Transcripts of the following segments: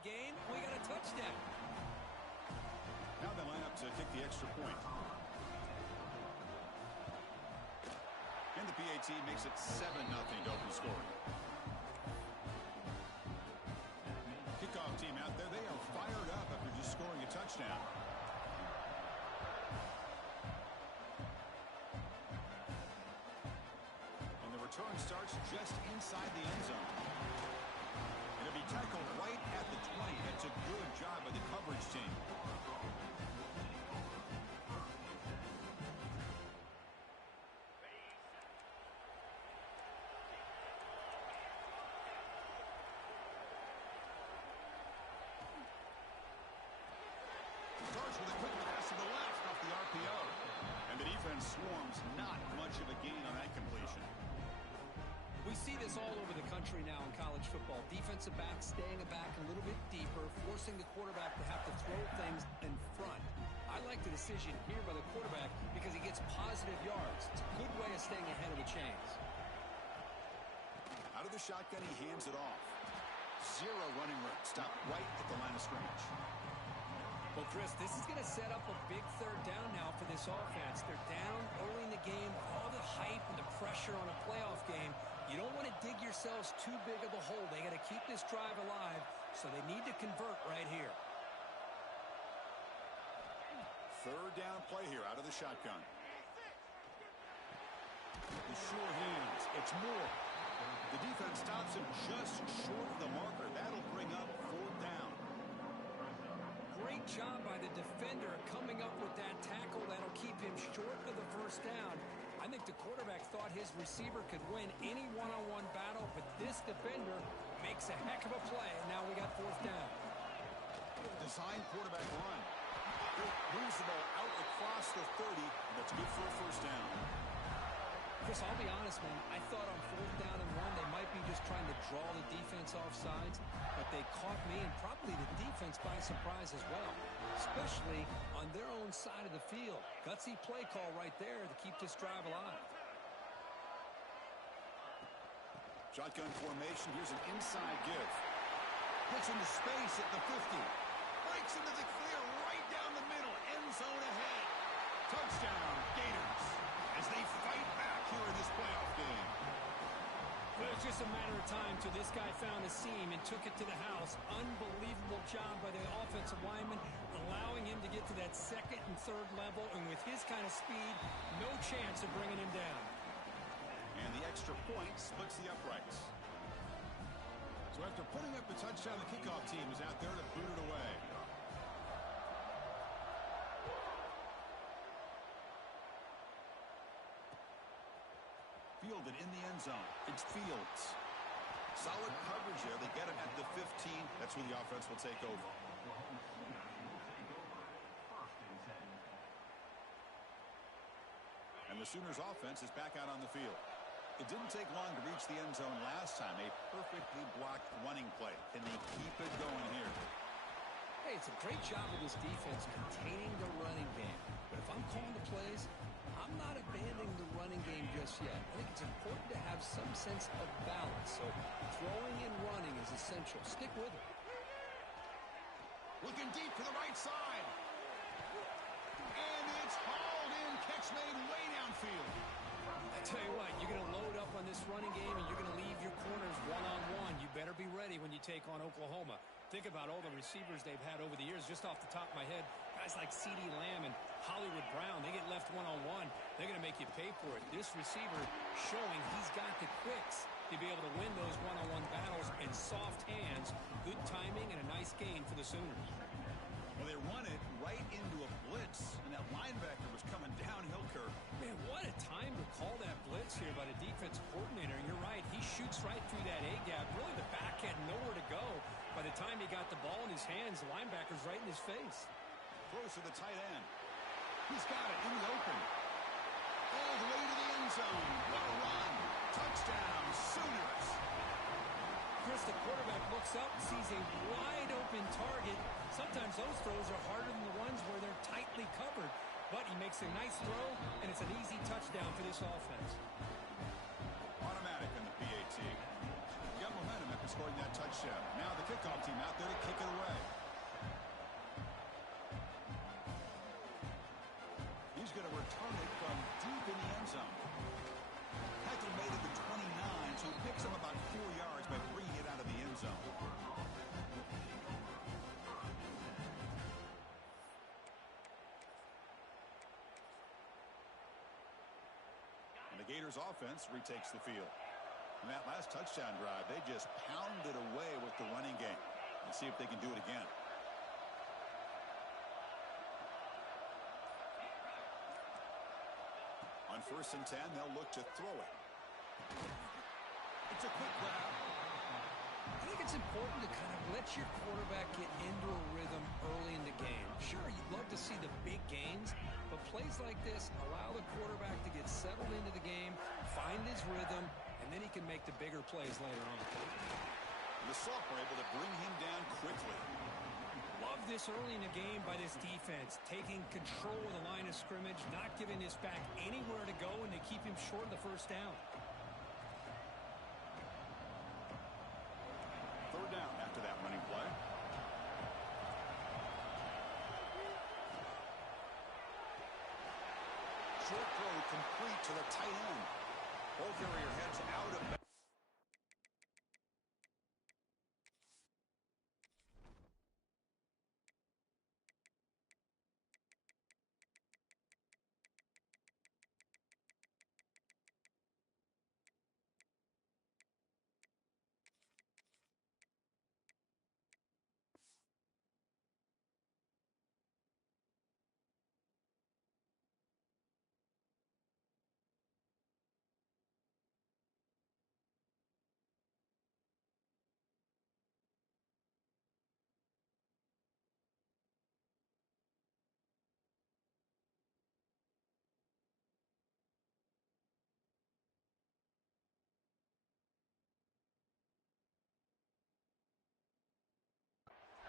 yard gain. We got a touchdown. Now they line up to kick the extra point. And the PAT makes it 7-0 to open scoring. Kickoff team out there, they are fired up after just scoring a touchdown. And the return starts just inside the end zone. And it'll be tackled right at the 20. That's a good job by the coverage team. With a quick pass to the left off the RPO. And the defense swarms, not much of a gain on that completion. We see this all over the country now in college football. Defensive backs staying back a little bit deeper, forcing the quarterback to have to throw things in front. I like the decision here by the quarterback because he gets positive yards. It's a good way of staying ahead of the chains. Out of the shotgun, he hands it off. Zero running room. Stop right at the line of scrimmage. Well, Chris, this is going to set up a big third down now for this offense. They're down early in the game, all the hype and the pressure on a playoff game. You don't want to dig yourselves too big of a hole. They got to keep this drive alive, so they need to convert right here. Third down play here out of the shotgun. The sure hands. It's Moore. The defense stops him just short of the marker. That'll bring up fourth down. Great job by the defender coming up with that tackle that'll keep him short of the first down. I think the quarterback thought his receiver could win any one-on-one battle, but this defender makes a heck of a play, and now we got fourth down. Design quarterback run. Moves the ball out across the 30, and that's good for a first down. Chris, I'll be honest, man. I thought on fourth down and one, they might be just trying to draw the defense off sides, but they caught me and probably the defense by surprise as well, especially on their own side of the field. Gutsy play call right there to keep this drive alive. Shotgun formation. Here's an inside give. Gets into space at the 50. Breaks into the clear right down the middle. End zone ahead. Touchdown, Gators, as they fight back here in this playoff game. Well, it's just a matter of time till this guy found a seam and took it to the house. Unbelievable job by the offensive lineman, allowing him to get to that second and third level, and with his kind of speed, no chance of bringing him down. And the extra point splits the uprights. So after putting up the touchdown, the kickoff team is out there to boot it away. Fielded in the end zone. It's Fields. Solid coverage there. They get him at the 15. That's where the offense will take over. And the Sooners offense is back out on the field. It didn't take long to reach the end zone last time. A perfectly blocked running play. Can they keep it going here? Hey, it's a great job of this defense containing the running game. But if I'm calling the plays, I'm not abandoning the running game just yet. I think it's important to have some sense of balance. So throwing and running is essential. Stick with it. Looking deep to the right side. And it's hauled in. Catch made way downfield. I tell you what, you're going to load up on this running game and you're going to leave your corners one-on-one. You better be ready when you take on Oklahoma. Think about all the receivers they've had over the years. Just off the top of my head, guys like CeeDee Lamb and Hollywood Brown, they get left one-on-one. They're going to make you pay for it. This receiver showing he's got the quicks to be able to win those one-on-one battles in soft hands. Good timing and a nice gain for the Sooners. Well, they run it right into a blitz, and that linebacker was coming downhill curve. Man, what a time to call that blitz here by the defensive coordinator. And you're right, he shoots right through that A-gap. Really, the back had nowhere to go. By the time he got the ball in his hands, the linebacker's right in his face. Throws to the tight end. He's got it in the open. All the way to the end zone. What a run. Touchdown, Sooners. Chris, the quarterback looks up and sees a wide-open target. Sometimes those throws are harder than the ones where they're tightly covered. But he makes a nice throw, and it's an easy touchdown for this offense. Automatic in the PAT. We got momentum at the scoring that touchdown. Now the kickoff team out there to kick it away. He's going to return it from deep in the end zone. Heckel made it to 29, so he picks him about 4 yards by bringing it out of the end zone. And the Gators offense retakes the field. In that last touchdown drive, they just pounded away with the running game. Let's see if they can do it again. On 1st and 10, they'll look to throw it. It's a quick grab. I think it's important to kind of let your quarterback get into a rhythm early in the game. Sure, you'd love to see the big gains, but plays like this allow the quarterback to get settled into the game, find his rhythm, and then he can make the bigger plays later on. The Soft were able to bring him down quickly. Love this early in the game by this defense, taking control of the line of scrimmage, not giving this back anywhere to go, and they keep him short of the first down. 3rd down after that running play. Short throw complete to the tight end. Ball carrier heads out of bounds.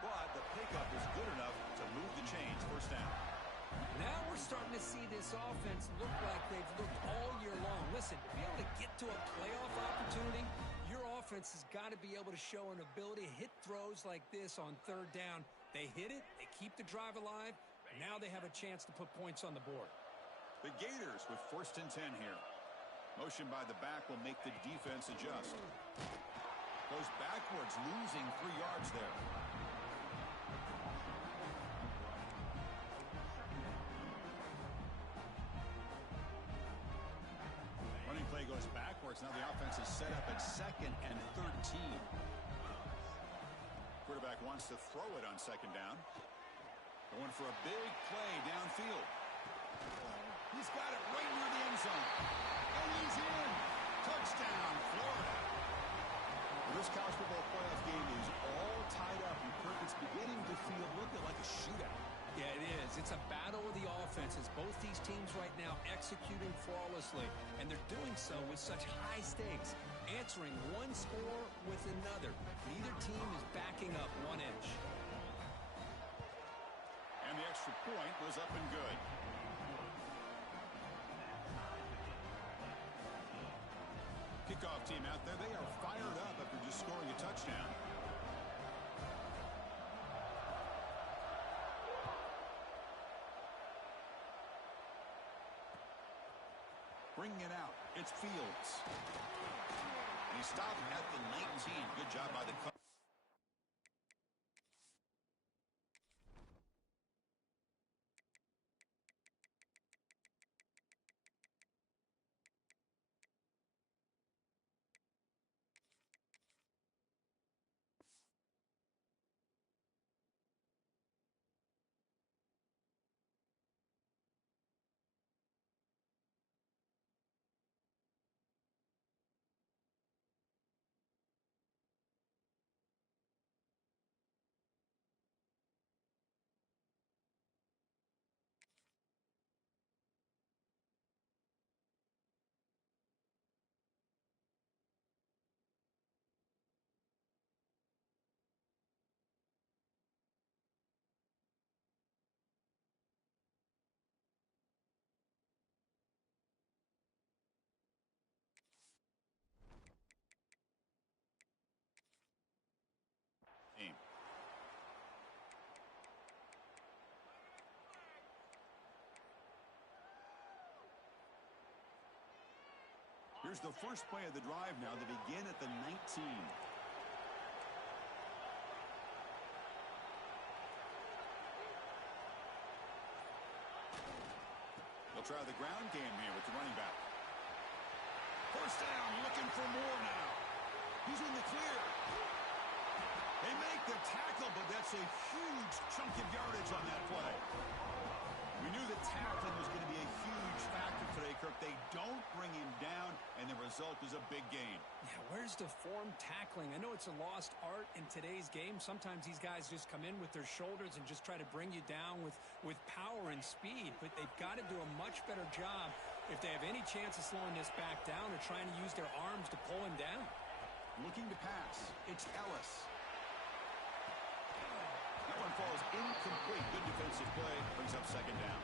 But the pickup is good enough to move the chains. 1st down. Now we're starting to see this offense look like they've looked all year long. Listen, to be able to get to a playoff opportunity, your offense has got to be able to show an ability to hit throws like this on 3rd down. They hit it, they keep the drive alive, and now they have a chance to put points on the board. The Gators with 1st and 10 here. Motion by the back will make the defense adjust. Goes backwards, losing 3 yards there. Running play goes backwards. Now the offense is set up at 2nd and 13. Quarterback wants to throw it on 2nd down. Going for a big play downfield. He's got it right near the end zone. And he's in. Touchdown, Florida. This college football playoff game is all tied up. It's beginning to feel a little bit like a shootout. Yeah, it is. It's a battle of the offenses. Both these teams right now executing flawlessly, and they're doing so with such high stakes, answering one score with another. Neither team is backing up 1 inch. And the extra point was up and good. Kickoff team out there, they are fired up after just scoring a touchdown. Bringing it out, it's Fields. And he stopped at the 19. Good job by the coach. Here's the first play of the drive now. They begin at the 19. They'll try the ground game here with the running back. First down, looking for more now. He's in the clear. They make the tackle, but that's a huge chunk of yardage on that play. We knew that tackling was going to be a huge factor today, Kirk. They don't bring him down, and the result is a big gain. Yeah, where's the form tackling? I know it's a lost art in today's game. Sometimes these guys just come in with their shoulders and just try to bring you down with power and speed, but they've got to do a much better job if they have any chance of slowing this back down or trying to use their arms to pull him down. Looking to pass. It's Ellis. That one falls incomplete. Good defensive play. Brings up second down.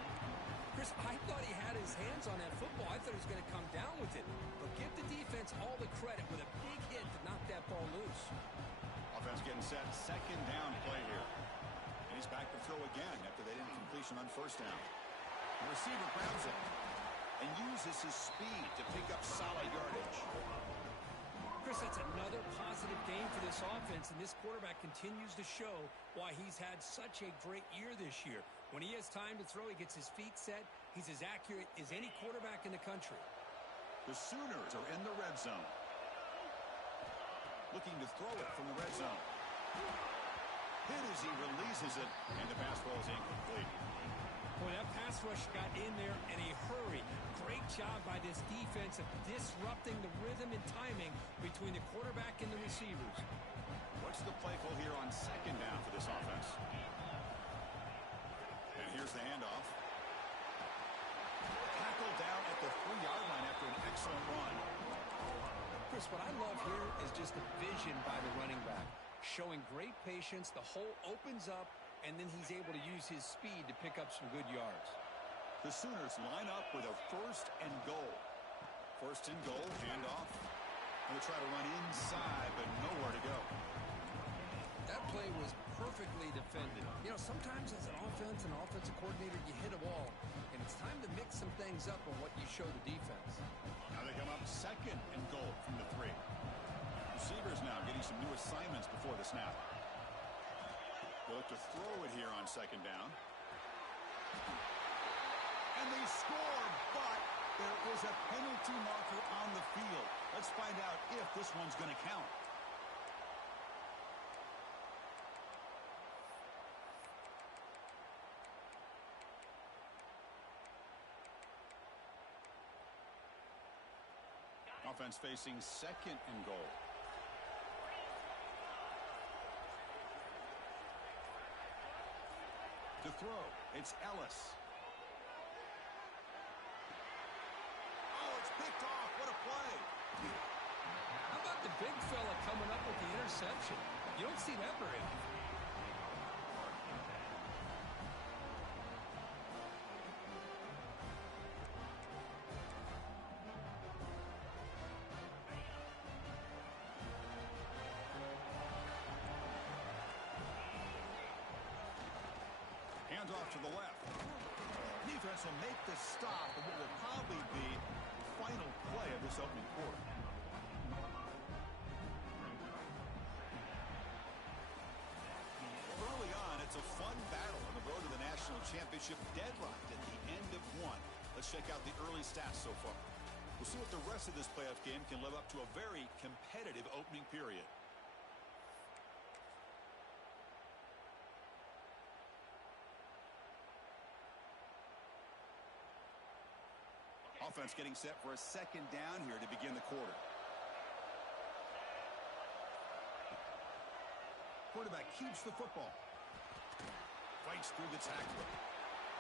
Chris, I thought he had his hands on that football. I thought he was going to come down with it. But give the defense all the credit with a big hit to knock that ball loose. Offense getting set. Second down play here. And he's back to throw again after they didn't completion on first down. The receiver grabs it and uses his speed to pick up solid yardage. Chris, that's another positive game for this offense, and this quarterback continues to show why he's had such a great year this year. When he has time to throw, he gets his feet set. He's as accurate as any quarterback in the country. The Sooners are in the red zone. Looking to throw it from the red zone. Hit as he releases it, and the pass ball is incomplete. Boy, that pass rush got in there in a hurry. Great job by this defense of disrupting the rhythm and timing between the quarterback and the receivers. What's the play call here on second down for this offense? And here's the handoff. Tackled down at the 3-yard line after an excellent run. Chris, what I love here is just the vision by the running back. Showing great patience, the hole opens up, and then he's able to use his speed to pick up some good yards. The Sooners line up with a first and goal. First and goal, handoff. They'll try to run inside, but nowhere to go. That play was perfectly defended. You know, sometimes as an offensive coordinator, you hit a wall, and it's time to mix some things up on what you show the defense. Now they come up second and goal from the 3. Receivers now getting some new assignments before the snap. They'll look to throw it here on second down. And they score, but there is a penalty marker on the field. Let's find out if this one's going to count. Offense facing second and goal. To throw, it's Ellis. Oh, it's picked off. What a play. How about the big fella coming up with the interception? You don't see that very often. Hands off to the left. Defense will make the stop of what will probably be the final play of this opening quarter. Early on, it's a fun battle on the road to the national championship, deadlocked at the end of one. Let's check out the early stats so far. We'll see what the rest of this playoff game can live up to a very competitive opening period. Offense getting set for a second down here to begin the quarter. Quarterback keeps the football. Fights through the tackler.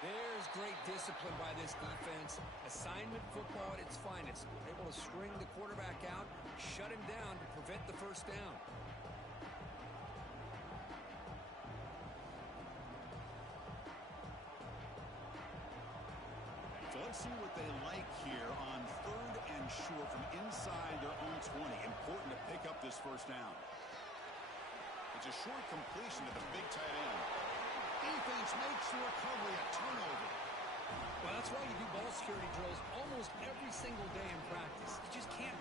There's great discipline by this defense. Assignment football at its finest. Able to string the quarterback out, shut him down to prevent the first down. So let's see what they like here on third and short from inside their own 20. Important to pick up this first down. It's a short completion to the big tight end. Defense makes the recovery a turnover. Well, that's why you do ball security drills almost every single day in practice. You just can't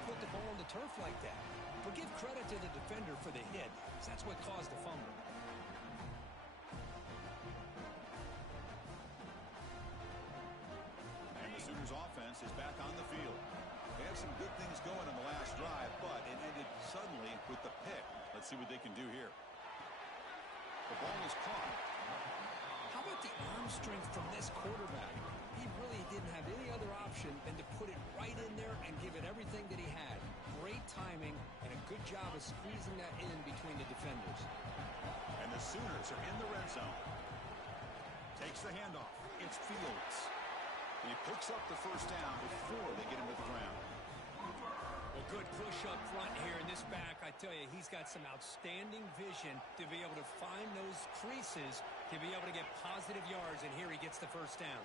turf like that. But give credit to the defender for the hit, because that's what caused the fumble. And the Sooners offense is back on the field. They had some good things going in the last drive, but it ended suddenly with the pick. Let's see what they can do here. The ball is caught. How about the arm strength from this quarterback? He really didn't have any other option than to put it right in there and give it everything that he had. Great timing and a good job of squeezing that in between the defenders. And the Sooners are in the red zone. Takes the handoff. It's Fields. He picks up the first down before they get him to the ground. Well, good push up front here in this back. I tell you, he's got some outstanding vision to be able to find those creases, to be able to get positive yards, and here he gets the first down.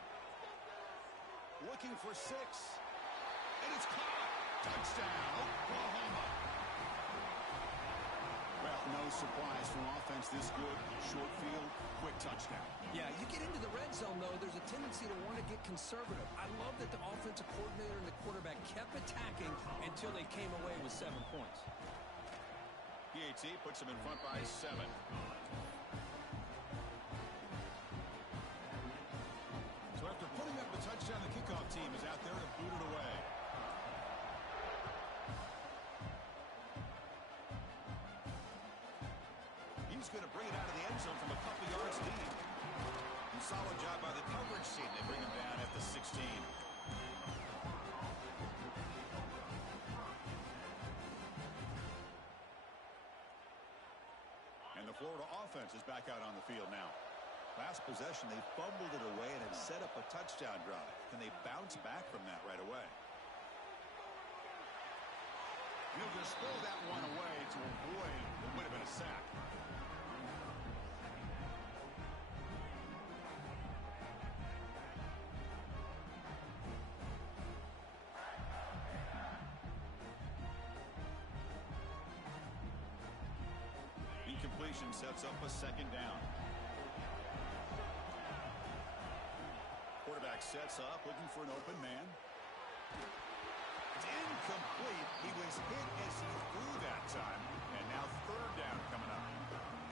Looking for 6. And it's caught. Touchdown, Oklahoma. Well, no surprise from offense this good. Short field, quick touchdown. Yeah, you get into the red zone, though, there's a tendency to want to get conservative. I love that the offensive coordinator and the quarterback kept attacking until they came away with 7 points. PAT puts them in front by 7. So after putting up the touchdown, the kickoff team is out there to boot it away. He's going to bring it out of the end zone from a couple yards deep. Solid job by the coverage team. They bring him down at the 16. And the Florida offense is back out on the field now. Last possession, they fumbled it away and had set up a touchdown drive. Can they bounce back from that right away? He'll just throw that one away to avoid what would have been a sack. Incompletion sets up a second down. Quarterback sets up, looking for an open man. It's incomplete. He was hit as he threw that time. And now third down coming up.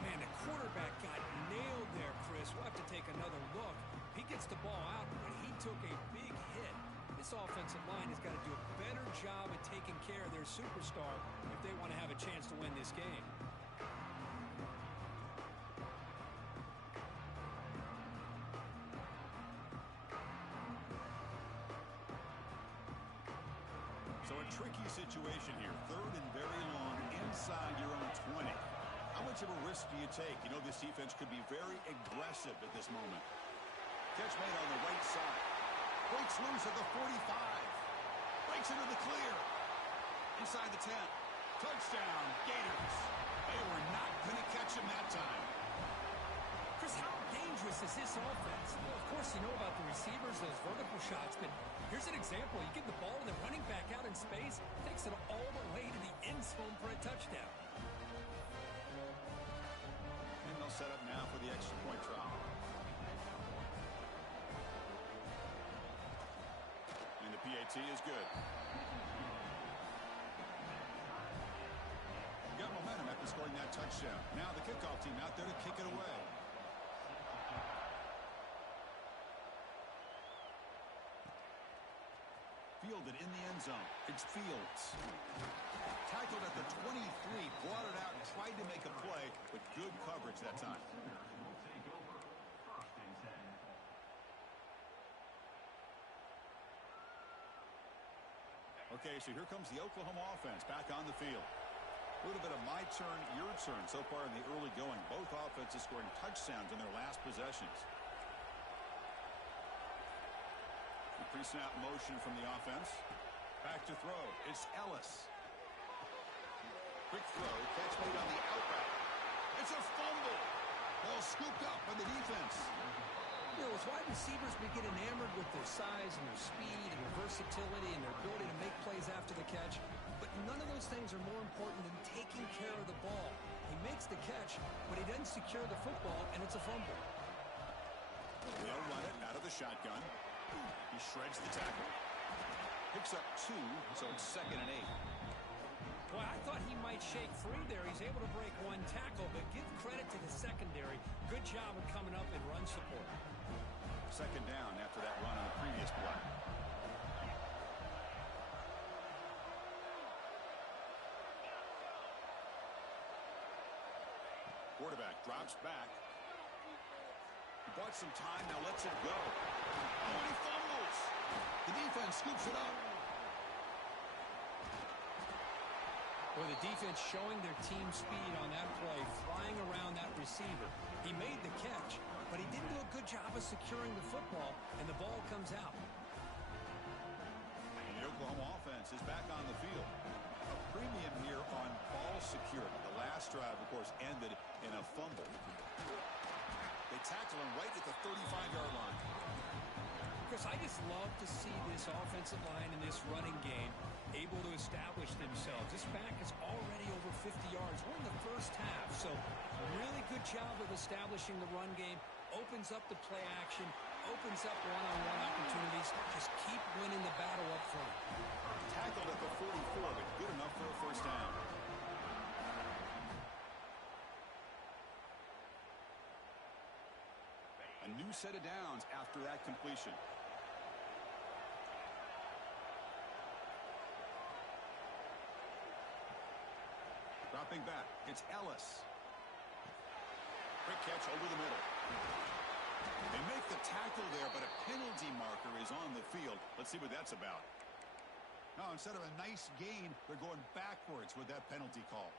Man, the quarterback got nailed there, Chris. We'll have to take another look. He gets the ball out, but he took a big hit. This offensive line has got to do a better job at taking care of their superstar if they want to have a chance to win this game. So a tricky situation here. Third and very long inside your own 20. How much of a risk do you take? You know this defense could be very aggressive at this moment. Catch made on the right side. Breaks loose at the 45. Breaks into the clear. Inside the 10. Touchdown, Gators. They were not going to catch him that time. Chris, how dangerous is this offense? Well, of course, you know about the receivers, those vertical shots, but here's an example. You give the ball to the running back out in space, takes it all the way to the end zone for a touchdown. And they'll set up now for the extra point try. And the PAT is good. Got momentum after scoring that touchdown. Now the kickoff team out there to kick it away. Fielded in the end zone. It's Fields. Tackled at the 23, brought it out and tried to make a play, but good coverage that time. Okay, so here comes the Oklahoma offense back on the field. A little bit of my turn, your turn so far in the early going. Both offenses scoring touchdowns in their last possessions. Pre-snap motion from the offense. Back to throw. It's Ellis. Quick throw. Catch made on the out route. It's a fumble. Ball scooped up by the defense. You know, as wide receivers, we get enamored with their size and their speed and their versatility and their ability to make plays after the catch. But none of those things are more important than taking care of the ball. He makes the catch, but he doesn't secure the football, and it's a fumble. They'll run it out of the shotgun. He shreds the tackle. Picks up 2, so it's 2nd and 8. Well, I thought he might shake free there. He's able to break one tackle, but give credit to the secondary. Good job of coming up and run support. Second down after that run on the previous play. Quarterback drops back. He bought some time, now lets it go. Oh, and he fumbles. The defense scoops it up. Well, the defense showing their team speed on that play, flying around that receiver. He made the catch, but he didn't do a good job of securing the football, and the ball comes out. And the Oklahoma offense is back on the field. A premium here on ball security. The last drive, of course, ended in a fumble. They tackle him right at the 35-yard line. Chris, I just love to see this offensive line in this running game able to establish themselves. This back is already over 50 yards. We're in the first half, so really good job of establishing the run game. Opens up the play action, opens up one-on-one opportunities. Just keep winning the battle up front. Tackled at the 44, but good enough for a first down. A new set of downs after that completion. Dropping back, it's Ellis. Quick catch over the middle. They make the tackle there, but a penalty marker is on the field. Let's see what that's about. Now, instead of a nice gain, they're going backwards with that penalty call.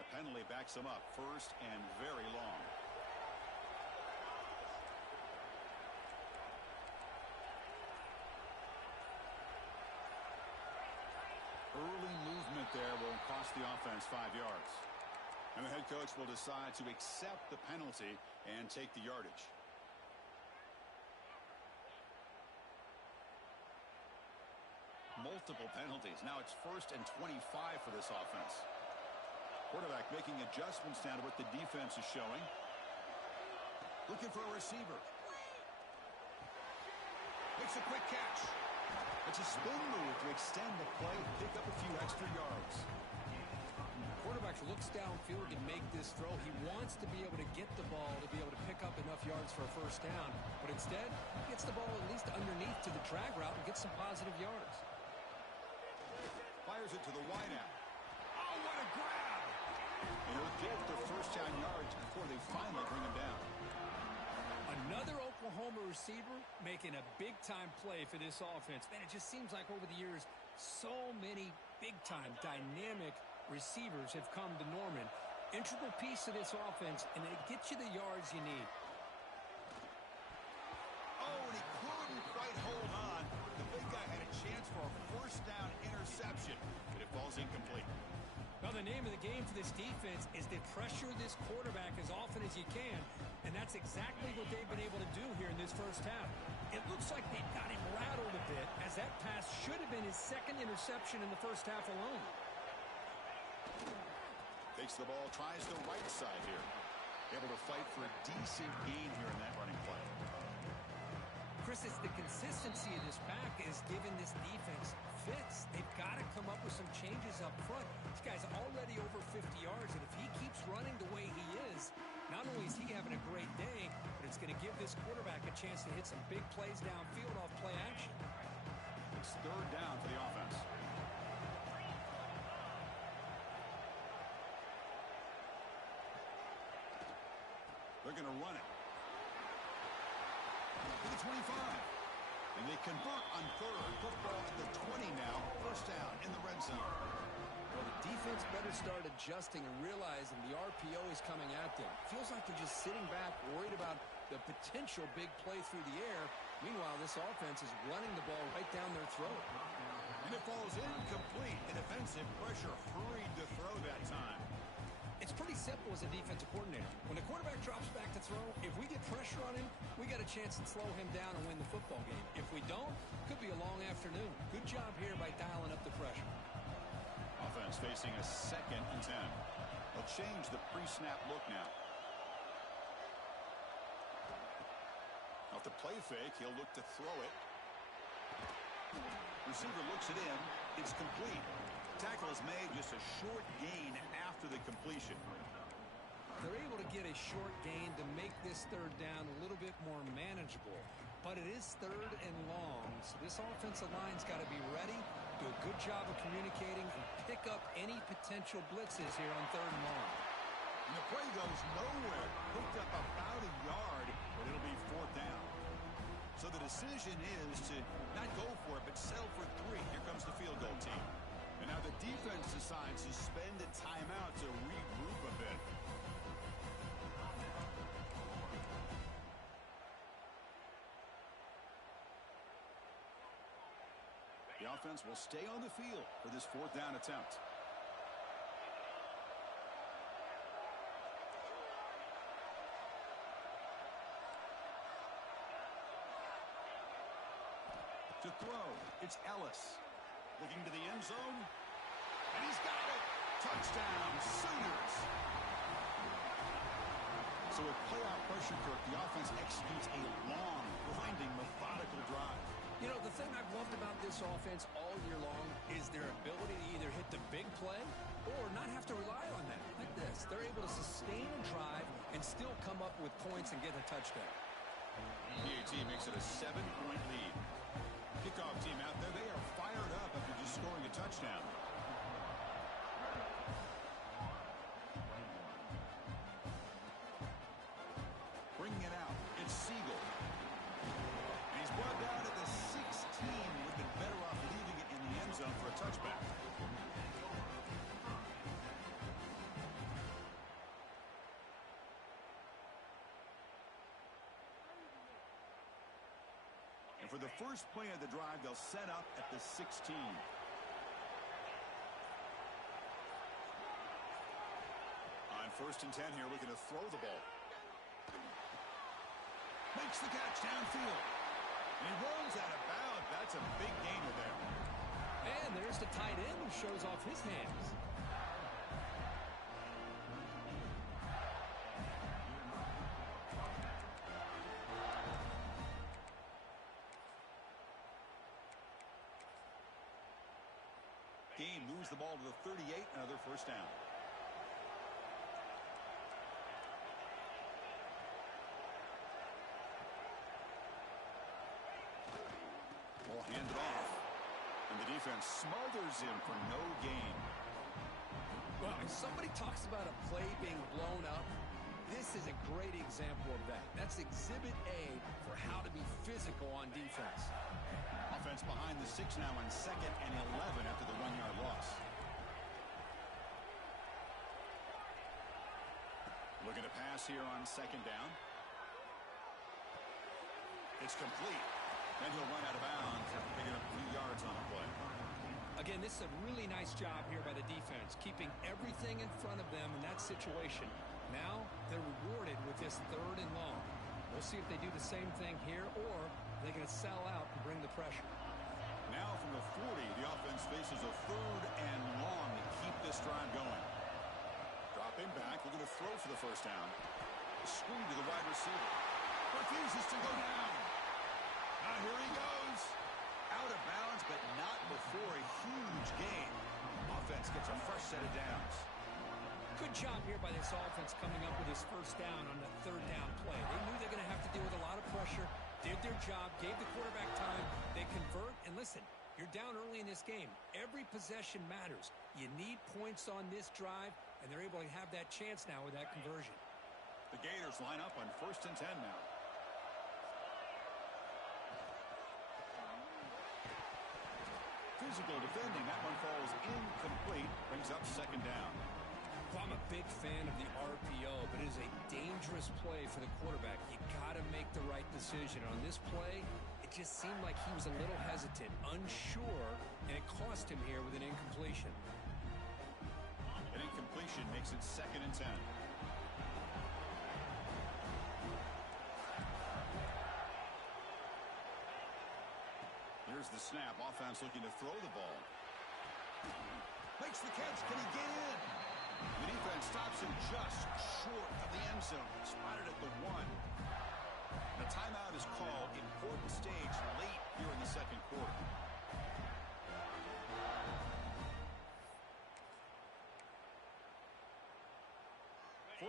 The penalty backs them up first and very long. Early movement there will cost the offense 5 yards. And the head coach will decide to accept the penalty and take the yardage. Multiple penalties. Now it's 1st and 25 for this offense. Quarterback making adjustments now to what the defense is showing. Looking for a receiver. Makes a quick catch. It's a spin move to extend the play, pick up a few extra yards. Quarterback looks downfield to make this throw. He wants to be able to get the ball to be able to pick up enough yards for a first down. But instead, he gets the ball at least underneath to the drag route and gets some positive yards. Fires it to the wideout. Oh, what a grab! And he'll get the first down yards before they finally bring him down. Another Oklahoma receiver making a big-time play for this offense. Man, it just seems like over the years, so many big-time, dynamic receivers have come to Norman. Integral piece of this offense, and it gets you the yards you need. Oh, and he couldn't quite hold on. The big guy had a chance for a first down interception, but it falls incomplete. Now, the name of the game for this defense is to pressure this quarterback as often as you can, and that's exactly what they've been able to do here in this first half. It looks like they got him rattled a bit, as that pass should have been his second interception in the first half alone. Takes the ball, tries the right side here. Able to fight for a decent gain here in that running play. Chris, it's the consistency of this pack is giving this defense fits. They've got to come up with some changes up front. This guy's already over 50 yards, and if he keeps running the way he is, not only is he having a great day, but it's going to give this quarterback a chance to hit some big plays downfield off play action. It's third down for the offense. They're going to run it. To the 25. And they convert on third. Football at the 20 now. First down in the red zone. Well, the defense better start adjusting and realizing the RPO is coming at them. Feels like they're just sitting back, worried about the potential big play through the air. Meanwhile, this offense is running the ball right down their throat. And it falls incomplete. The defensive pressure hurried to throw that time. It's pretty simple as a defensive coordinator. When the quarterback drops back to throw, if we get pressure on him, we got a chance to slow him down and win the football game. If we don't, could be a long afternoon. Good job here by dialing up the pressure. Offense facing a 2nd and 10. They'll change the pre-snap look now. Off the play fake, he'll look to throw it. Receiver looks it in. It's complete. Tackle is made, just a short gain after the completion. They're able to get a short gain to make this third down a little bit more manageable. But it is third and long, so this offensive line's got to be ready, do a good job of communicating, and pick up any potential blitzes here on third and long. And the play goes nowhere. Hooked up about a yard, but it'll be fourth down. So the decision is to not go for it, but settle for 3. Here comes the field goal team. And now the defense decides to spend a timeout to regroup a bit. The offense will stay on the field for this fourth down attempt. To throw, it's Ellis. Looking to the end zone. And he's got it. Touchdown, Sooners. So with playoff pressure, Kirk, the offense executes a long, winding, methodical drive. You know, the thing I've loved about this offense all year long is their ability to either hit the big play or not have to rely on that. Like this. They're able to sustain a drive and still come up with points and get a touchdown. PAT makes it a 7-point lead. Kickoff team out there, they are fired up after just scoring a touchdown. Bringing it out, it's Siegel. And he's brought down at the 16. Would have been better off leaving it in the end zone for a touchback. And for the first play of the drive, they'll set up at the 16. On 1st and 10 here, looking to throw the ball. Makes the catch downfield. And he rolls out of bounds. That's a big gainer there. And there's the tight end who shows off his hands. Game moves the ball to the 38, another first down. Ball handed off. And the defense smothers him for no gain. Well, if somebody talks about a play being blown up, this is a great example of that. That's Exhibit A for how to be physical on defense. Offense behind the 6 now on 2nd and 11 after the 1-yard loss. Looking to pass here on 2nd down. It's complete. Then he'll run out of bounds after picking up 3 yards on the play. Again, this is a really nice job here by the defense, keeping everything in front of them in that situation. Now they're rewarded with this 3rd and long. We'll see if they do the same thing here, or they're going to sell out and bring the pressure. Now from the 40, the offense faces a 3rd and long to keep this drive going. Dropping back, looking to throw for the first down. Screen to the wide receiver. Refuses to go down. Now here he goes. Out of bounds, but not before a huge gain. Offense gets a fresh set of downs. Good job here by this offense coming up with his first down on the 3rd down play. They knew they're going to have to deal with a lot of pressure, did their job, gave the quarterback time. They convert, and listen, you're down early in this game. Every possession matters. You need points on this drive, and they're able to have that chance now with that conversion. The Gators line up on 1st and 10 now. Physical defending. That one falls incomplete. Brings up 2nd down. Well, I'm a big fan of the RPO, but it is a dangerous play for the quarterback. You got to make the right decision. On this play, it just seemed like he was a little hesitant, unsure, and it cost him here with an incompletion. An incompletion makes it 2nd and 10. Here's the snap. Offense looking to throw the ball. Makes the catch. Can he get in? The defense stops him just short of the end zone. Spotted at the 1. The timeout is called. Important stage late here in the 2nd quarter.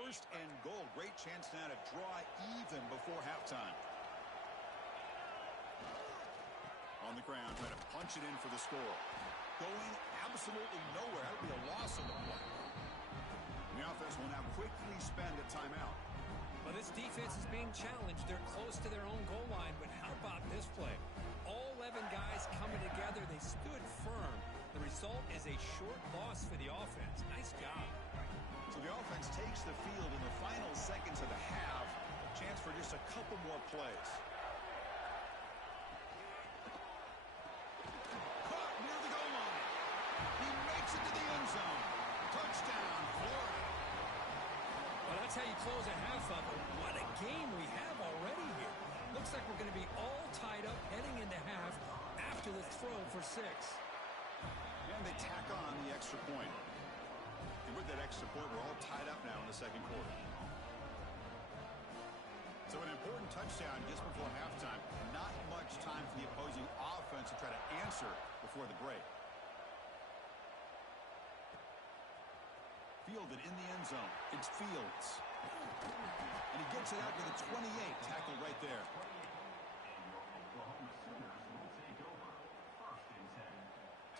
first and goal. Great chance now to draw even before halftime. On the ground, trying to punch it in for the score. Going absolutely nowhere. That would be a loss on the play. And the offense will now quickly spend a timeout. Well, this defense is being challenged. They're close to their own goal line, but how about this play? All 11 guys coming together. They stood firm. The result is a short loss for the offense. Nice job. So the offense takes the field in the final seconds of the half. Chance for just a couple more plays. Caught near the goal line. He makes it to the end zone. Touchdown, Florida. Well, that's how you close a half of it. What a game we have already here. Looks like we're going to be all tied up heading into half after the throw for 6. And they tack on the extra point. And with that extra point, we're all tied up now in the second quarter. So an important touchdown just before halftime. Not much time for the opposing offense to try to answer before the break. Fielded in the end zone. It's Fields. And he gets it out to the 28. Tackled right there.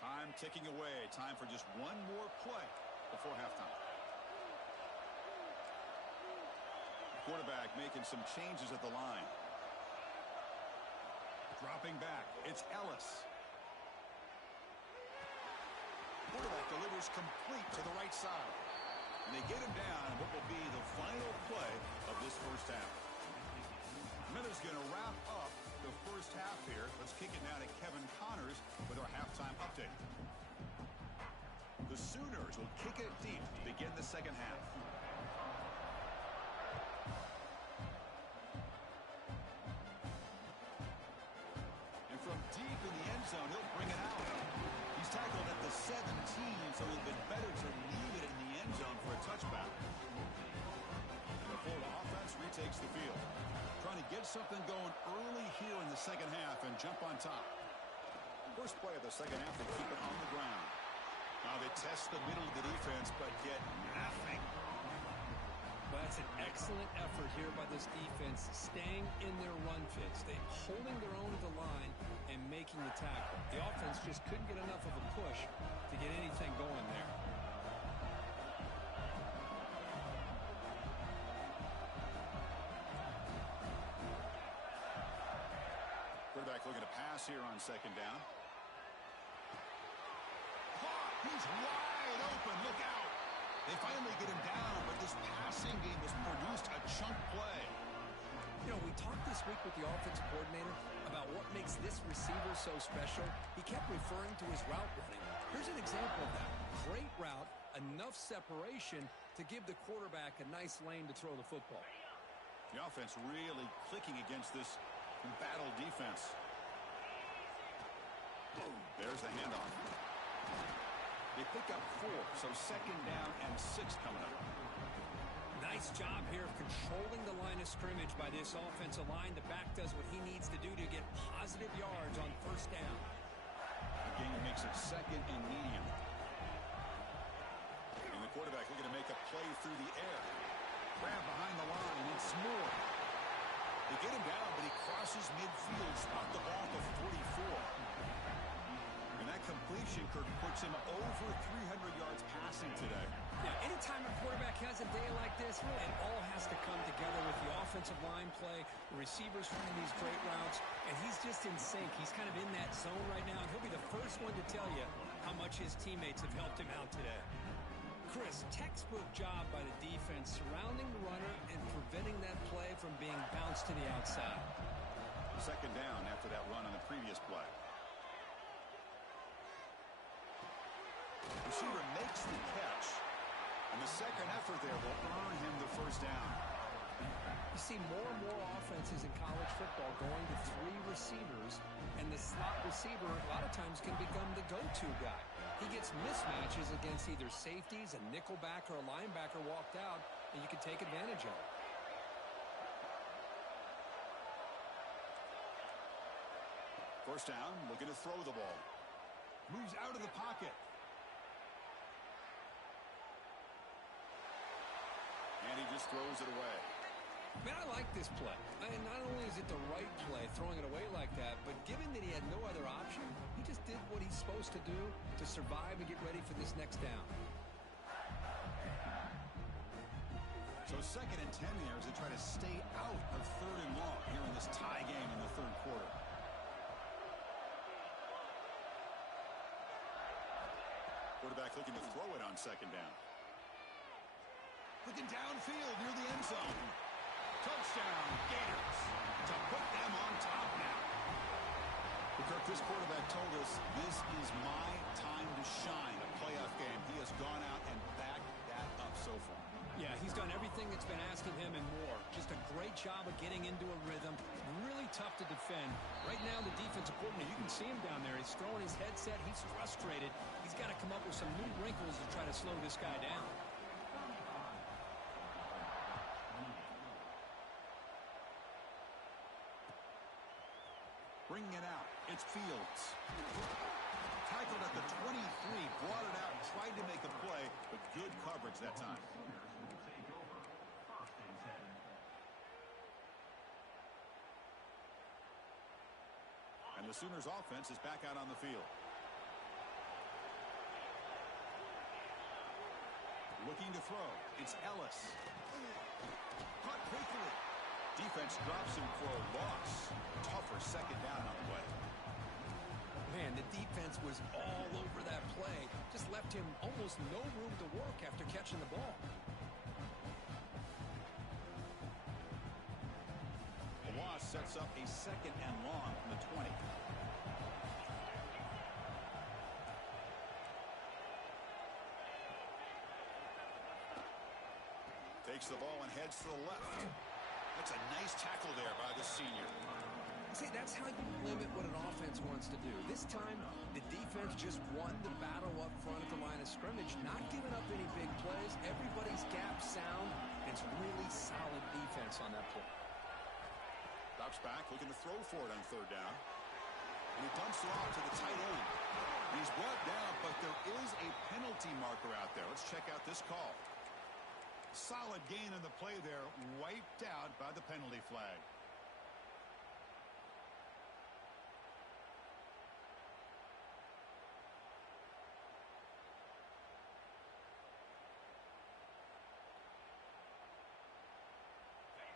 Time ticking away. Time for just one more play before halftime. Quarterback making some changes at the line. Dropping back. It's Ellis. Quarterback delivers complete to the right side. And they get him down in what will be the final play of this first half. Miller's going to wrap up the first half here. Let's kick it now to Kevin Connors with our halftime update. The Sooners will kick it deep to begin the second half. And from deep in the end zone, he'll bring it out. He's tackled at the 17, so it would have been better to leave it in the end zone for a touchback. And the Florida offense retakes the field. Trying to get something going early here in the second half and jump on top. First play of the second half, they keep it on the ground. Now they test the middle of the defense, but get nothing. Well, that's an excellent effort here by this defense, staying in their run fits. They're holding their own at the line and making the tackle. The offense just couldn't get enough of a push to get anything going there. Quarterback looking to pass here on second down. Caught! He's wide open. Look out! They finally get him down, but this passing game has produced a chunk play. You know, we talked this week with the offensive coordinator about what makes this receiver so special. He kept referring to his route running. Here's an example of that. Great route, enough separation to give the quarterback a nice lane to throw the football. The offense really clicking against this embattled defense. There's the handoff. They pick up 4, so second down and 6 coming up. Nice job here of controlling the line of scrimmage by this offensive line. The back does what he needs to do to get positive yards on first down. Again, makes it second and medium. And the quarterback looking to make a play through the air. Grab behind the line. It's Moore. They get him down, but he crosses midfield. Spot the ball to 44. And that completion, Kirk, puts him over 300 yards passing today. Yeah, anytime a quarterback has a day like this, really, it all has to come together with the offensive line play, the receivers running these great routes, and he's just in sync. He's kind of in that zone right now, and he'll be the first one to tell you how much his teammates have helped him out today. Chris, textbook job by the defense surrounding the runner and preventing that play from being bounced to the outside. Second down after that run on the previous play. Receiver makes the catch, and the second effort there will earn him the first down. You see more and more offenses in college football going to 3 receivers, and the slot receiver a lot of times can become the go-to guy. He gets mismatches against either safeties, a nickelback, or a linebacker walked out, and you can take advantage of it. First down, looking to throw the ball. Moves out of the pocket. And And he just throws it away. Man, I like this play. And not only is it the right play, throwing it away like that, but given that he had no other option, he just did what he's supposed to do to survive and get ready for this next down. So 2nd and 10 here as they try to stay out of 3rd and long here in this tie game in the 3rd quarter. Quarterback looking to throw it on 2nd down. Looking downfield near the end zone. Touchdown, Gators, to put them on top now. Well, Kirk, this quarterback told us this is my time to shine, a playoff game. He has gone out and backed that up so far. Yeah, he's done everything that's been asked of him and more. Just a great job of getting into a rhythm. Really tough to defend. Right now, the defensive coordinator, you can see him down there. He's throwing his headset. He's frustrated. He's got to come up with some new wrinkles to try to slow this guy down. Bringing it out, it's Fields. Tackled at the 23, brought it out, tried to make a play, but good coverage that time. And the Sooners offense is back out on the field. Looking to throw, it's Ellis. Caught quickly. Defense drops him for a loss. Tougher 2nd down on the way. Man, the defense was all over that play. Just left him almost no room to work after catching the ball. The loss sets up a 2nd and long from the 20. Takes the ball and heads to the left. That's a nice tackle there by the senior. See, that's how you limit what an offense wants to do. This time, the defense just won the battle up front at the line of scrimmage, not giving up any big plays. Everybody's gap sound. It's really solid defense on that play. Drops back, looking to throw for it on 3rd down. And he dumps it off to the tight end. He's brought down, but there is a penalty marker out there. Let's check out this call. Solid gain in the play there, wiped out by the penalty flag.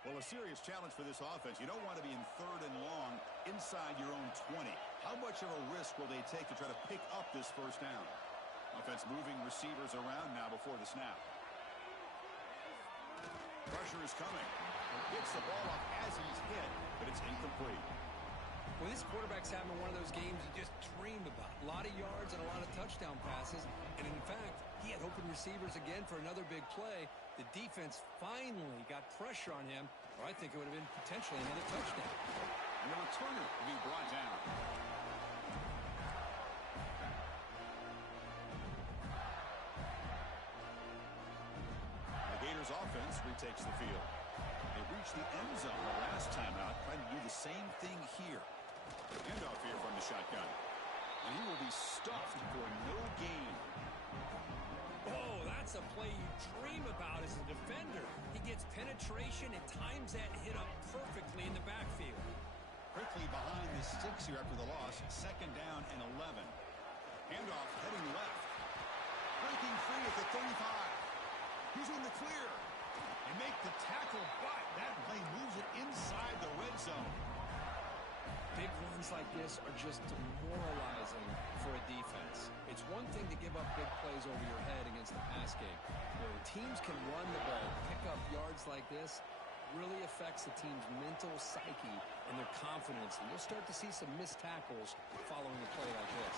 Well, a serious challenge for this offense. You don't want to be in 3rd and long inside your own 20. How much of a risk will they take to try to pick up this 1st down? Offense moving receivers around now before the snap. Pressure is coming. Gets the ball off as he's hit, but it's incomplete. Well, this quarterback's having one of those games you just dream about. A lot of yards and a lot of touchdown passes. And in fact, he had open receivers again for another big play. The defense finally got pressure on him, or I think it would have been potentially another touchdown. And the returner will be brought down. The Gators offense retakes the field. They reached the end zone the last time out, trying to do the same thing here. Handoff here from the shotgun. And he will be stuffed for no gain. Oh, that's a play you dream about as a defender. He gets penetration and times that hit up perfectly in the backfield. Quickly behind the sticks here after the loss. 2nd down and 11. Handoff heading left. Breaking free at the 35. He's in the clear. They make the tackle, but that play moves it inside the red zone. Big runs like this are just demoralizing for a defense. It's one thing to give up big plays over your head against the pass game. When teams can run the ball, pick up yards like this, really affects the team's mental psyche and their confidence. And you'll start to see some missed tackles following a play like this.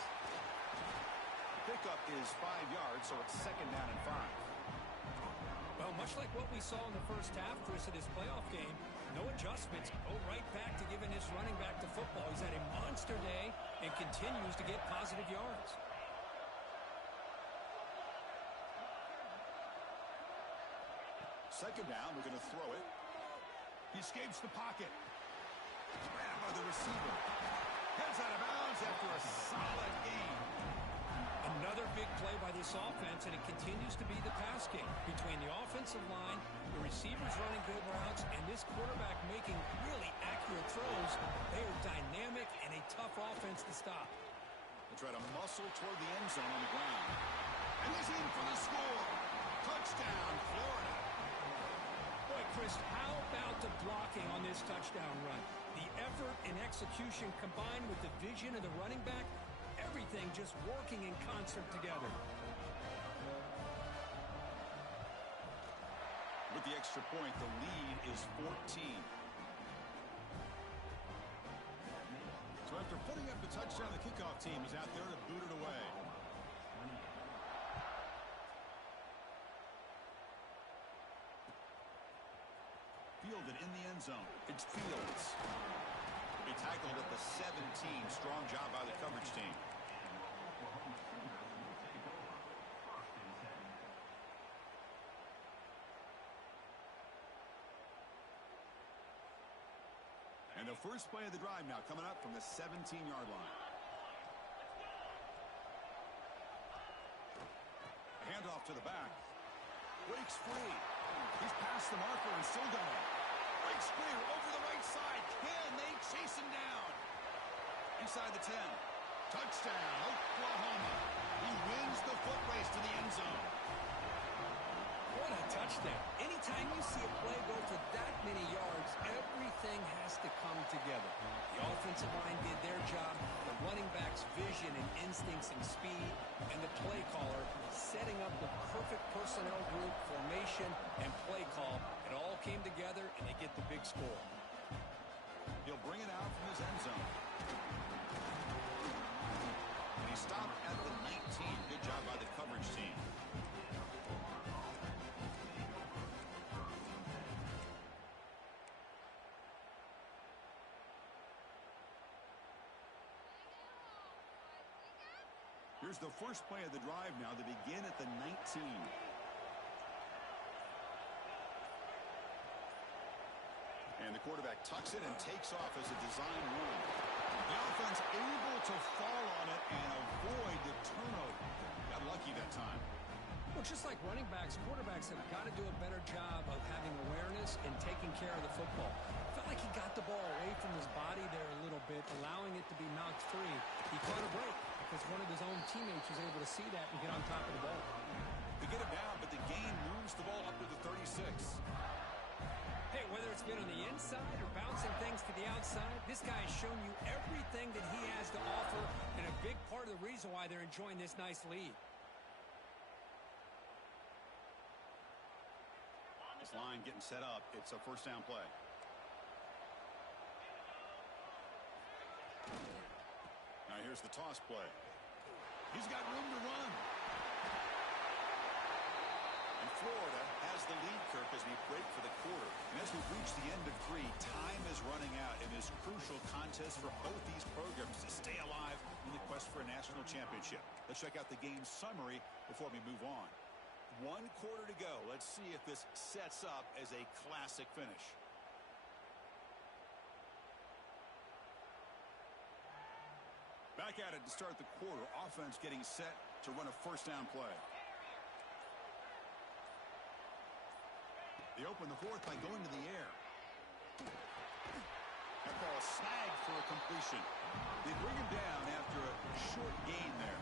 Pickup is 5 yards, so it's 2nd down and 5. Well, much like what we saw in the first half, Chris, of this playoff game, no adjustments. Go right back to giving his running back to football. He's had a monster day and continues to get positive yards. Second down, we're going to throw it. He escapes the pocket. Grabbed by the receiver. Heads out of bounds after a solid gain. Another big play by this this offense, and it continues to be the pass game. Between the offensive line, the receivers running good routes, and this quarterback making really accurate throws, they are dynamic and a tough offense to stop. They try to muscle toward the end zone on the ground. And he's in for the score. Touchdown, Florida. Boy, Chris, how about the blocking on this touchdown run? The effort and execution combined with the vision of the running back, everything just working in concert together. With the extra point, the lead is 14. So after putting up the touchdown, the kickoff team is out there to boot it away. Fielded in the end zone. It's Fields. He tackled at the 17. Strong job by the coverage team. And the first play of the drive now coming up from the 17-yard line. Handoff to the back. Breaks free. He's past the marker and still going. Breaks free over the right side. Can they chase him down? Inside the 10. Touchdown, Oklahoma. He wins the foot race to the end zone. What a touchdown. Anytime you see a play go for that many yards, everything has to come together. The offensive line did their job, the running back's vision and instincts and speed, and the play caller setting up the perfect personnel group, formation, and play call. It all came together, and they get the big score. He'll bring it out from his end zone. And he stopped at the 19. Good job by the coverage team. Here's the first play of the drive now. They begin at the 19. And the quarterback tucks it and takes off as a design run. The offense able to fall on it and avoid the turnover. Got lucky that time. Well, just like running backs, quarterbacks have got to do a better job of having awareness and taking care of the football. Felt like he got the ball away from his body there a little bit, allowing it to be knocked free. He caught a break because one of his own teammates was able to see that and get on top of the ball. They get it down, but the game moves the ball up to the 36. Hey, whether it's been on the inside or bouncing things to the outside, this guy has shown you everything that he has to offer and a big part of the reason why they're enjoying this nice lead. This line getting set up. It's a first down play. Now here's the toss play. He's got room to run. And Florida has the lead, Kirk, as we break for the quarter. And as we reach the end of 3, time is running out in this crucial contest for both these programs to stay alive in the quest for a national championship. Let's check out the game summary before we move on. 1 quarter to go. Let's see if this sets up as a classic finish. Back at it to start the quarter. Offense getting set to run a first down play. They open the fourth by going to the air. That ball snagged for a completion. They bring him down after a short gain there.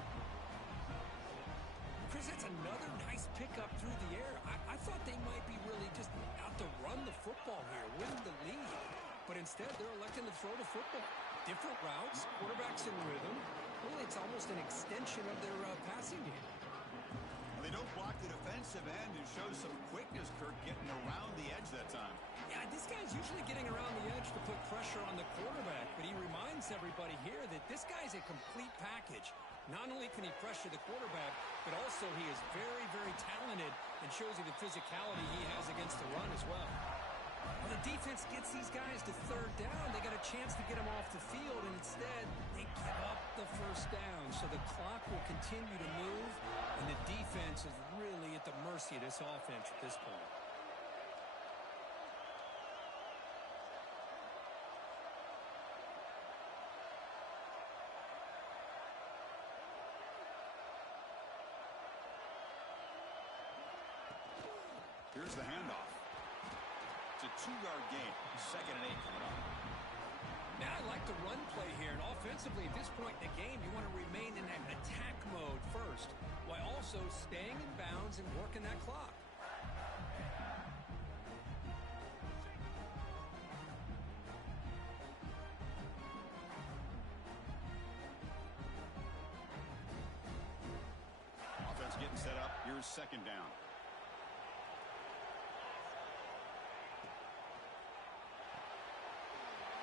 Chris, that's another nice pickup through the air. I thought they might be really just out to run the football here, win the lead. But instead, they're electing to throw the football. Different routes, quarterbacks in rhythm. Really, it's almost an extension of their passing game. And they don't block the defensive end and show some quickness, Kirk, getting around the edge that time. Yeah, this guy's usually getting around the edge to put pressure on the quarterback, but he reminds everybody here that this guy's a complete package. Not only can he pressure the quarterback, but also he is very, very talented and shows you the physicality he has against the run as well. Well, the defense gets these guys to third down. They got a chance to get them off the field, and instead they give up the first down. So the clock will continue to move, and the defense is really at the mercy of this offense at this point. Here's the handoff. It's a 2-yard gain. 2nd and 8 coming up. Now I like the run play here, and offensively at this point in the game, you want to remain in that attack mode first, while also staying in bounds and working that clock. Offense getting set up. Here's 2nd down.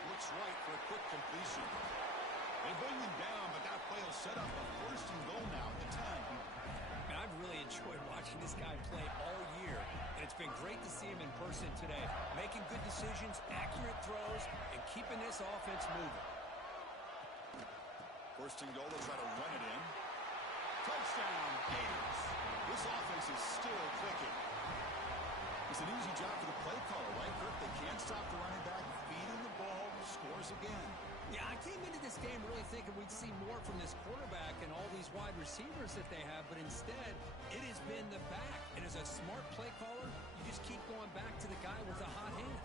Looks right for a quick completion. They bring him down, but that play will set up a 1st and goal now at the 10. And I've really enjoyed watching this guy play all year, and it's been great to see him in person today, making good decisions, accurate throws, and keeping this offense moving. 1st and goal, they'll try to run it in. Touchdown, Gators. This offense is still clicking. It's an easy job for the play caller, right, Kirk? They can't stop the running back, feeding the ball, scores again. Yeah, I came into this game really thinking we'd see more from this quarterback and all these wide receivers that they have, but instead, it has been the back. And as a smart play caller, you just keep going back to the guy with the hot hand.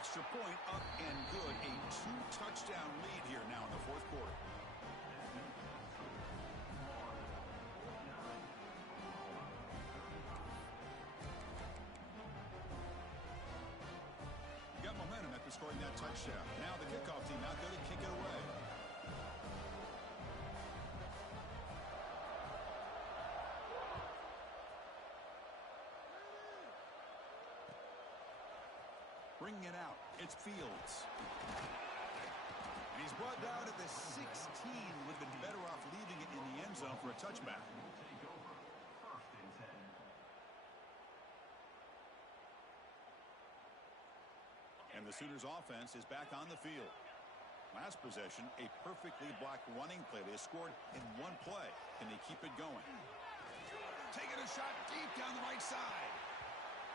Extra point up and good. A 2-touchdown lead here now in the 4th quarter. Got momentum after scoring that touchdown. Now the kickoff team out there to kick it away. Bringing it out, it's Fields. And he's brought down at the 16. Would have been better off leaving it in the end zone for a touchback. And the Sooners offense is back on the field. Last possession, a perfectly blocked running play. They scored in one play. Can they keep it going? Taking a shot deep down the right side.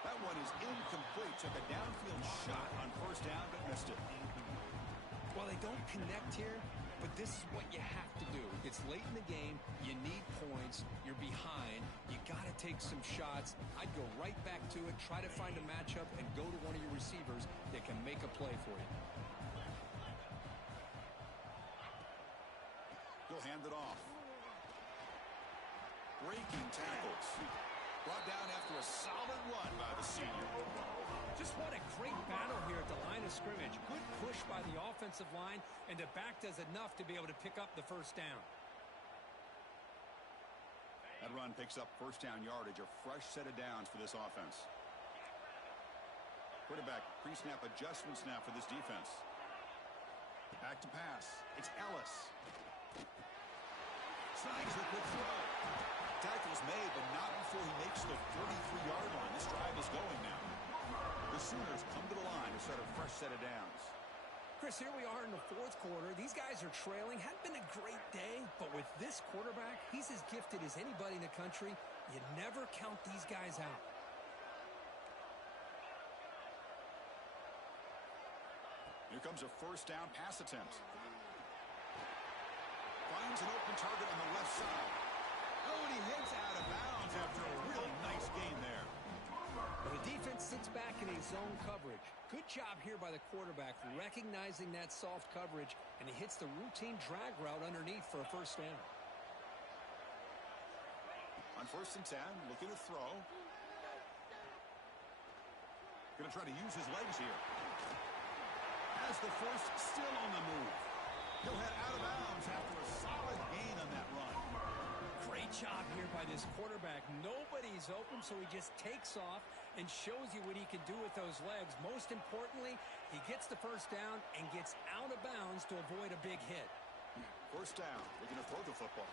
That one is incomplete. Took a downfield shot on 1st down, but missed it. Well, they don't connect here, but this is what you have to do. It's late in the game. You need points. You're behind. You got to take some shots. I'd go right back to it, try to find a matchup, and go to one of your receivers that can make a play for you. He'll hand it off. Breaking tackles. Brought down after a solid run by the senior. Just what a great battle here at the line of scrimmage. Good push by the offensive line, and the back does enough to be able to pick up the 1st down. That run picks up 1st down yardage, a fresh set of downs for this offense. Quarterback pre-snap adjustments now for this defense. Back to pass. It's Ellis. Snags the quick throw. Tackle's made, but not before he makes the 33-yard line. This drive is going now. The Sooners come to the line to start a fresh set of downs. Chris, here we are in the 4th quarter. These guys are trailing. Hadn't been a great day, but with this quarterback, he's as gifted as anybody in the country. You never count these guys out. Here comes a 1st down pass attempt. Finds an open target on the left side. Oh, and he hits out of bounds after a real nice gain there. The defense sits back in a zone coverage. Good job here by the quarterback, recognizing that soft coverage, and he hits the routine drag route underneath for a 1st down. On 1st and 10, looking to throw. Going to try to use his legs here. Has the 1st still on the move. He'll head out of bounds after a solid gain on that run. Great job here by this quarterback. Nobody's open, so he just takes off and shows you what he can do with those legs. Most importantly, he gets the 1st down and gets out of bounds to avoid a big hit. 1st down, looking to throw the football.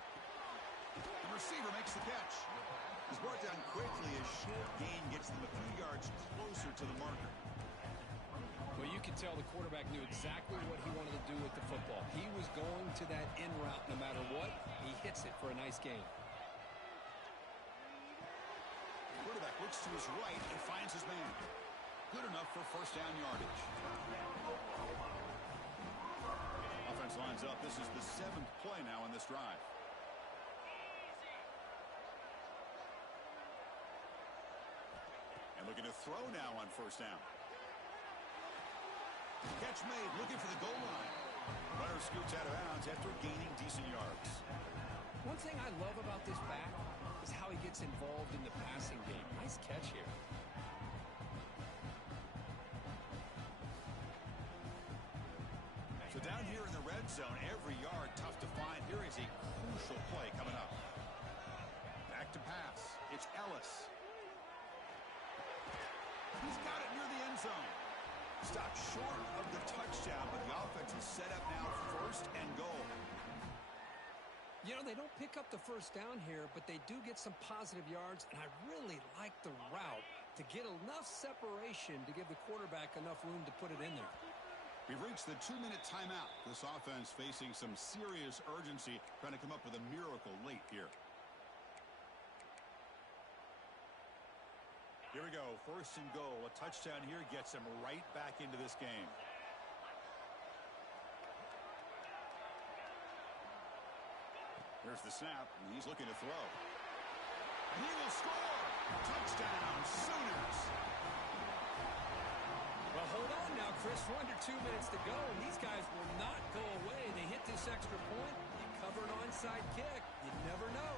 The receiver makes the catch. He's brought down quickly. A short gain gets them a few yards closer to the marker. Well, you can tell the quarterback knew exactly what he wanted to do with the football. He was going to that in route no matter what. He hits it for a nice gain. Quarterback looks to his right and finds his man. Good enough for 1st down yardage. Offense lines up. This is the 7th play now in this drive. And looking to throw now on first down. Catch made, looking for the goal line. Runner scoots out of bounds after gaining decent yards. One thing I love about this back is how he gets involved in the passing game. Nice catch here. So down here in the red zone, every yard tough to find. Here is a crucial play coming up. Back to pass. It's Ellis. He's got it near the end zone. Stopped short of the touchdown, but the offense is set up now first and goal. You know, they don't pick up the first down here, but they do get some positive yards, and I really like the route to get enough separation to give the quarterback enough room to put it in there. We've reached the 2-minute timeout. This offense facing some serious urgency, trying to come up with a miracle late here. Here we go, first and goal. A touchdown here gets him right back into this game. Here's the snap, and he's looking to throw. And he will score! Touchdown, Sooners! Well, hold on now, Chris. We're under 2 minutes to go, and these guys will not go away. They hit this extra point. You cover an onside kick. You never know.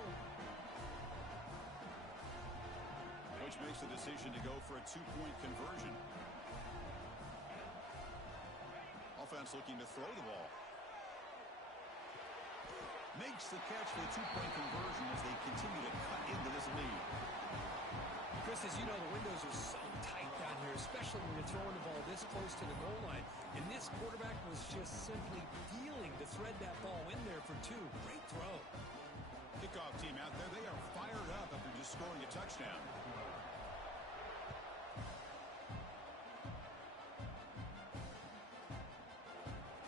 Coach makes the decision to go for a 2-point conversion. Offense looking to throw the ball. Makes the catch for the 2-point conversion as they continue to cut into this lead. Chris, as you know, the windows are so tight down here, especially when you're throwing the ball this close to the goal line. And this quarterback was just simply feeling to thread that ball in there for 2. Great throw. Kickoff team out there. They are fired up after just scoring a touchdown.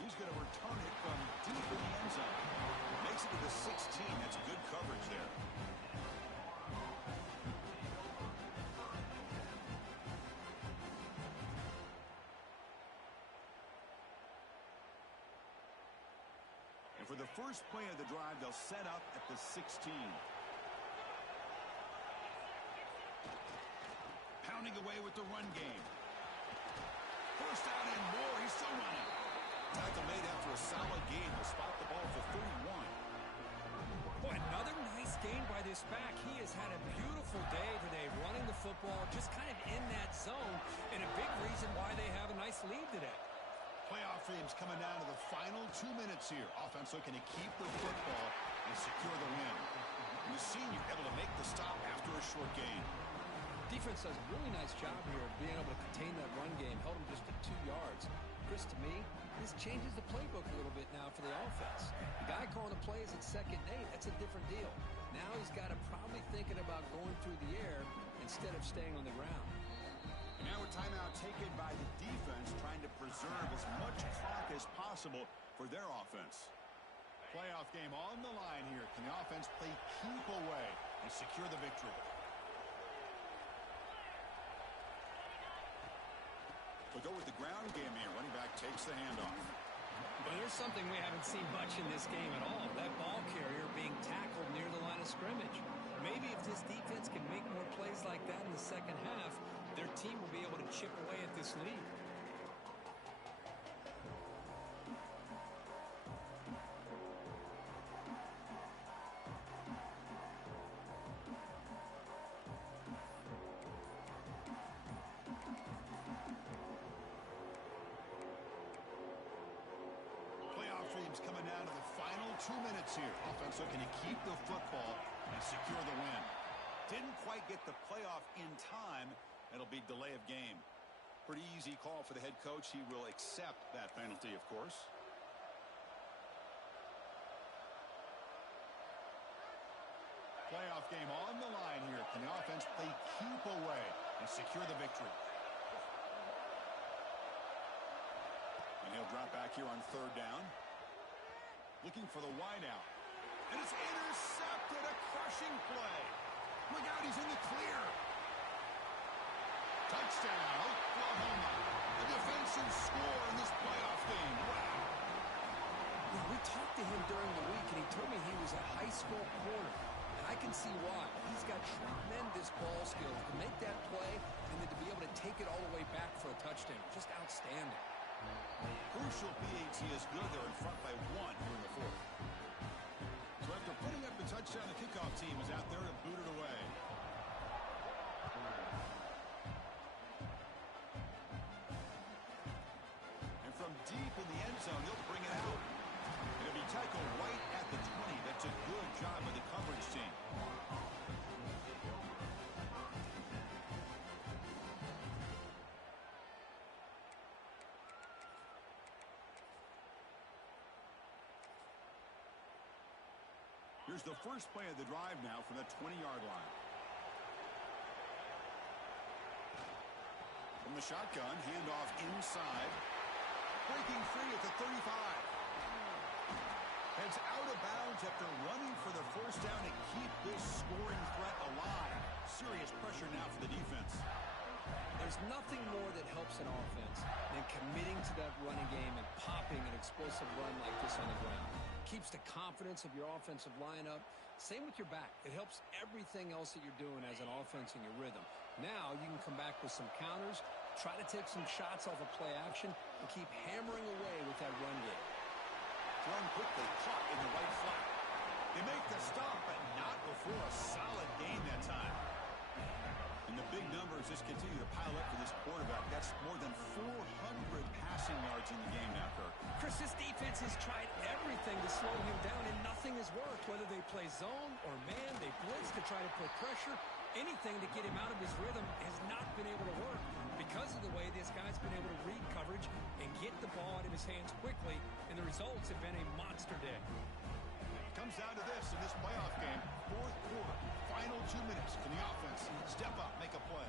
He's going to return it from deep in the end zone. Makes it to the 16. That's good coverage there. And for the first play of the drive, they'll set up at the 16. Pounding away with the run game. First down and more. He's still running. Tackle made after a solid gain. Will spot the ball for 31. Boy, another nice gain by this back. He has had a beautiful day today running the football, just kind of in that zone, and a big reason why they have a nice lead today. Playoff games coming down to the final 2 minutes here. Offense looking to keep the football and secure the win. And the senior able to make the stop after a short gain. Defense does a really nice job here of being able to contain that run game, held him just to 2 yards. Chris, to me, this changes the playbook a little bit now for the offense. The guy calling the plays at 2nd and 8, that's a different deal. Now he's got to probably thinking about going through the air instead of staying on the ground. And now a timeout taken by the defense, trying to preserve as much clock as possible for their offense. Playoff game on the line here. Can the offense play keep away and secure the victory? We'll go with the ground game here. Running back takes the handoff. But there's something we haven't seen much in this game at all. That ball carrier being tackled near the line of scrimmage. Maybe if this defense can make more plays like that in the second half, their team will be able to chip away at this lead. Coming down to the final 2 minutes here. Offense looking to keep the football and secure the win. Didn't quite get the playoff in time. It'll be delay of game. Pretty easy call for the head coach. He will accept that penalty, of course. Playoff game on the line here. Can the offense play keep away and secure the victory? And he'll drop back here on 3rd down. Looking for the wideout. And it's intercepted. A crushing play. Look out, he's in the clear. Touchdown, Oklahoma. A defensive score in this playoff game. Wow. Yeah, we talked to him during the week, and he told me he was a high school corner. And I can see why. He's got tremendous ball skills to make that play and then to be able to take it all the way back for a touchdown. Just outstanding. Crucial PAT is good. They're in front by 1 here in the fourth. So after putting up the touchdown, the kickoff team is out there to boot it away. And from deep in the end zone, he'll bring it out. It'll be tackled right at the 20. That's a good job by the coverage team. Here's the first play of the drive now from the 20-yard line. From the shotgun, handoff inside. Breaking free at the 35. Heads out of bounds after running for the first down to keep this scoring threat alive. Serious pressure now for the defense. There's nothing more that helps an offense than committing to that running game and popping an explosive run like this on the ground. Keeps the confidence of your offensive lineup. Same with your back. It helps everything else that you're doing as an offense in your rhythm. Now you can come back with some counters, try to take some shots off of play action, and keep hammering away with that run game. Thrown quickly, caught in the right flat. They make the stop, but not before a solid gain that time. And the big numbers just continue to pile up for this quarterback. That's more than 400 passing yards in the game now, Kirk. Chris, this defense has tried everything to slow him down, and nothing has worked. Whether they play zone or man, they blitz to try to put pressure. Anything to get him out of his rhythm has not been able to work because of the way this guy's been able to read coverage and get the ball out of his hands quickly, and the results have been a monster day. Comes down to this in this playoff game. Fourth quarter, final 2 minutes. Can the offense step up, make a play?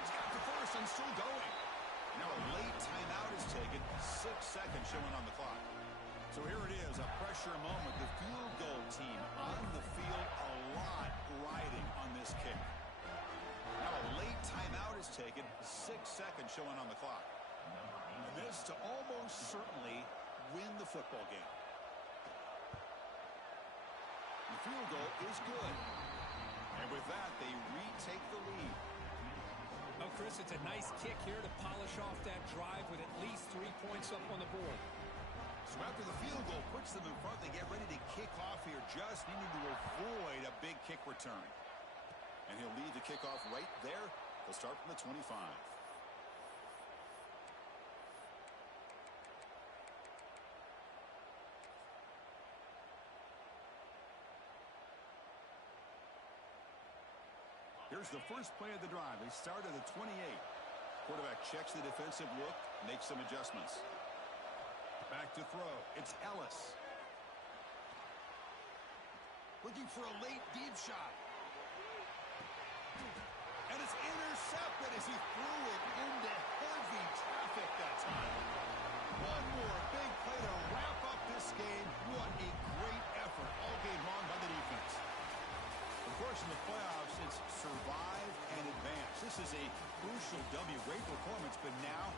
He's got the first and still going. Now a late timeout is taken. 6 seconds showing on the clock. So here it is, a pressure moment. The field goal team on the field, a lot riding on this kick. Now a late timeout is taken. 6 seconds showing on the clock. And this to almost certainly win the football game. The field goal is good. And with that, they retake the lead. Oh, Chris, it's a nice kick here to polish off that drive with at least 3 points up on the board. So after the field goal puts them in front, they get ready to kick off here, just needing to avoid a big kick return. And he'll lead the kickoff right there. They'll start from the 25. Here's the first play of the drive. They start at the 28. Quarterback checks the defensive look, makes some adjustments. Back to throw. It's Ellis. Looking for a late deep shot. And it's intercepted as he threw it into heavy traffic that time. One more big play to wrap up this game. What a great effort all game long by the defense. Of course, in the playoffs, it's survive and advance. This is a crucial W. Great performance, but now